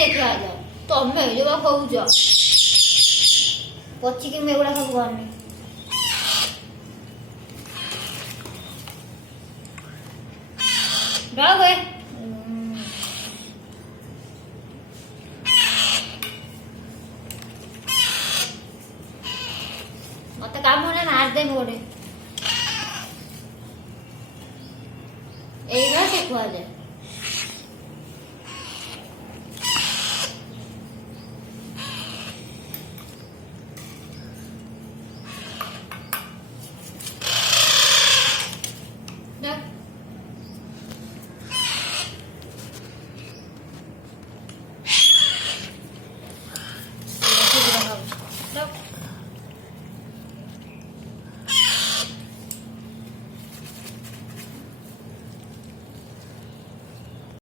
ଦେଖାଯାଉ ତମେ ଯୋଉ କହୁଛ ପଚିକି ମୁଁ ଏଗୁଡା ସବୁ କରିନି। ରହ ମତେ କାମ ନା ମାରିଦେବି ଗୋଟେ ଏଇଗୁଡ଼ା ସେ କୁହାଯାଏ।